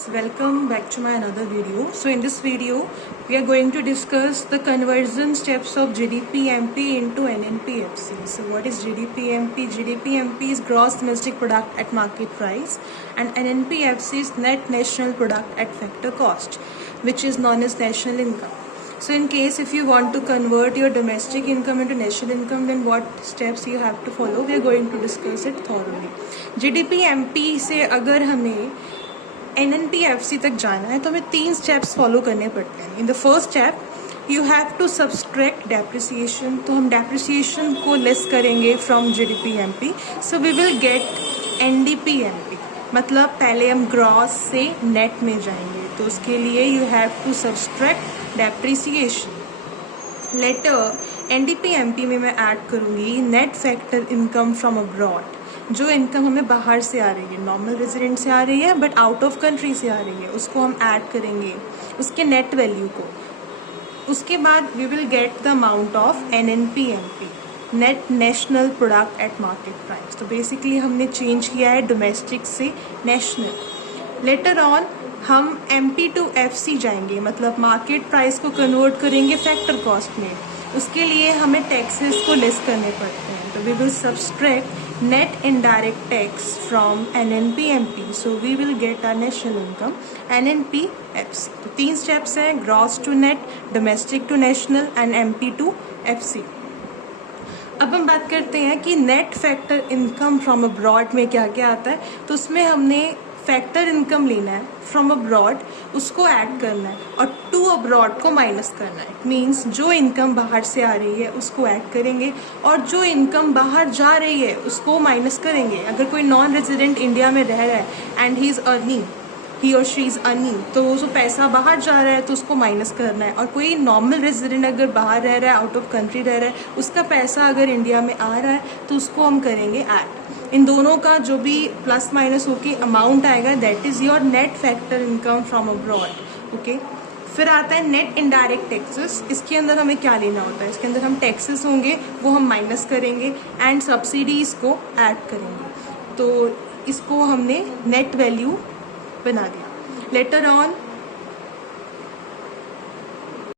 So welcome back to my another video. So in this video we are going to discuss the conversion steps of GDP-MP into NNP-FC. So what is GDP-MP? GDP-MP is gross domestic product at market price and NNP-FC is net national product at factor cost, which is known as national income. So in case if you want to convert your domestic income into national income, then what steps you have to follow? We are going to discuss it thoroughly. GDP-MP से अगर हमें NNP-FC तक जाना है तो हमें 3 steps follow करने पड़ते हैं. In the first step you have to subtract depreciation. तो हम डेप्रिसिएशन को लेस करेंगे from GDP-MP. So we will get NDP-MP. मतलब पहले हम ग्रॉस से नेट में जाएंगे, तो उसके लिए you have to subtract depreciation. Later NDP-MP में मैं ऐड करूँगी net factor income from abroad. जो इनकम हमें बाहर से आ रही है, नॉर्मल रेजिडेंट से आ रही है बट आउट ऑफ कंट्री से आ रही है, उसको हम ऐड करेंगे उसके नेट वैल्यू को. उसके बाद we will get the amount of NNP-MP, net national product at market price. तो बेसिकली हमने चेंज किया है डोमेस्टिक से नेशनल. लेटर ऑन हम MP to FC जाएंगे, मतलब मार्केट प्राइस को कन्वर्ट करेंगे फैक्टर कॉस्ट में. उसके लिए हमें टैक्सेस को लेस करने पड़ते हैं. तो we will subtract net indirect tax from NNP-MP. So we will get our national income NNP-FC. तो 3 steps हैं, gross to net, domestic to national and MP to FC. अब हम बात करते हैं कि net factor income from abroad में क्या क्या आता है. तो उसमें हमने फैक्टर इनकम लेना है फ्रॉम अब्रॉड, उसको ऐड करना है और टू अब्रॉड को माइनस करना है. इट मीन्स जो इनकम बाहर से आ रही है उसको ऐड करेंगे और जो इनकम बाहर जा रही है उसको माइनस करेंगे. अगर कोई नॉन रेजिडेंट इंडिया में रह रहा है एंड ही और शी इज़ अर्निंग, तो वो जो पैसा बाहर जा रहा है तो उसको माइनस करना है. और कोई नॉर्मल रेजिडेंट अगर बाहर रह रहा है, आउट ऑफ कंट्री रह रहा है, उसका पैसा अगर इंडिया में आ रहा है तो उसको हम करेंगे ऐड. इन दोनों का जो भी प्लस माइनस होके अमाउंट आएगा, that is your net factor income from abroad. Okay, फिर आता है नेट इनडायरेक्ट टैक्सेस. इसके अंदर हमें क्या लेना होता है? इसके अंदर हम टैक्सेस होंगे वो हम माइनस करेंगे एंड सब्सिडीज़ को ऐड करेंगे. तो इसको हमने नेट वैल्यू बना दिया. Later on